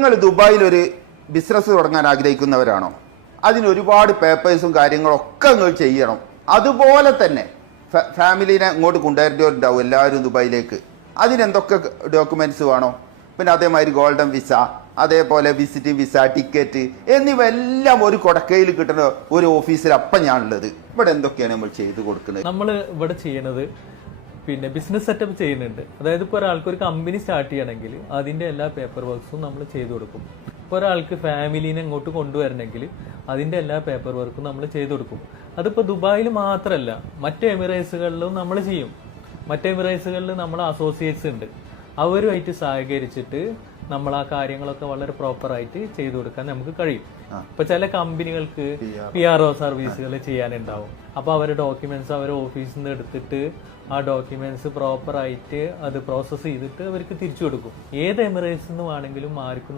നിങ്ങൾ ദുബായിൽ ഒരു ബിസിനസ് തുടങ്ങാൻ ആഗ്രഹിക്കുന്നവരാണോ? അതിന് ഒരുപാട് പേപ്പേഴ്സും കാര്യങ്ങളൊക്കെ നിങ്ങൾ ചെയ്യണം. അതുപോലെ തന്നെ ഫാമിലിനെ ഇങ്ങോട്ട് കൊണ്ടുവരേണ്ടവരുണ്ടാവും എല്ലാവരും ദുബായിലേക്ക്. അതിനെന്തൊക്കെ ഡോക്യുമെന്റ്സ് വേണോ? പിന്നെ അതേമാതിരി ഗോൾഡൻ വിസ, അതേപോലെ വിസിറ്റിംഗ് വിസ, ടിക്കറ്റ് എന്നിവ എല്ലാം ഒരു കൊടക്കയിൽ കിട്ടുന്ന ഒരു ഓഫീസിൽ അപ്പം ഞാനുള്ളത്. ഇവിടെ എന്തൊക്കെയാണ് നമ്മൾ ചെയ്തു കൊടുക്കുന്നത്? നമ്മൾ ഇവിടെ ചെയ്യണത് പിന്നെ ബിസിനസ് സെറ്റപ്പ് ചെയ്യുന്നുണ്ട്. അതായത് ഇപ്പോൾ ഒരാൾക്ക് ഒരു കമ്പനി സ്റ്റാർട്ട് ചെയ്യണമെങ്കിൽ അതിന്റെ എല്ലാ പേപ്പർ വർക്ക്സും നമ്മൾ ചെയ്തു കൊടുക്കും. ഇപ്പോൾ ഒരാൾക്ക് ഫാമിലിനെ ഇങ്ങോട്ട് കൊണ്ടുവരണമെങ്കിൽ അതിന്റെ എല്ലാ പേപ്പർ വർക്കും നമ്മൾ ചെയ്തു കൊടുക്കും. അതിപ്പോൾ ദുബായിൽ മാത്രമല്ല, മറ്റ് എമിറേറ്റ്സുകളിലും നമ്മൾ ചെയ്യും. മറ്റ് എമിറേറ്റ്സുകളിൽ നമ്മൾ അസോസിയേറ്റ്സ് ഉണ്ട്, അവരുമായിട്ട് സഹകരിച്ചിട്ട് നമ്മൾ ആ കാര്യങ്ങളൊക്കെ വളരെ പ്രോപ്പറായിട്ട് ചെയ്തു കൊടുക്കാൻ നമുക്ക് കഴിയും. ഇപ്പൊ ചില കമ്പനികൾക്ക് PRO സർവീസുകൾ ചെയ്യാനുണ്ടാവും. അപ്പൊ അവരുടെ ഡോക്യുമെന്റ്സ് അവരുടെ ഓഫീസിൽ നിന്ന് എടുത്തിട്ട് ആ ഡോക്യുമെന്റ്സ് പ്രോപ്പറായിട്ട് അത് പ്രോസസ്സ് ചെയ്തിട്ട് അവർക്ക് തിരിച്ചു കൊടുക്കും. ഏത് എമിറേറ്റ്സിൽ നിന്ന് വേണമെങ്കിലും ആർക്കും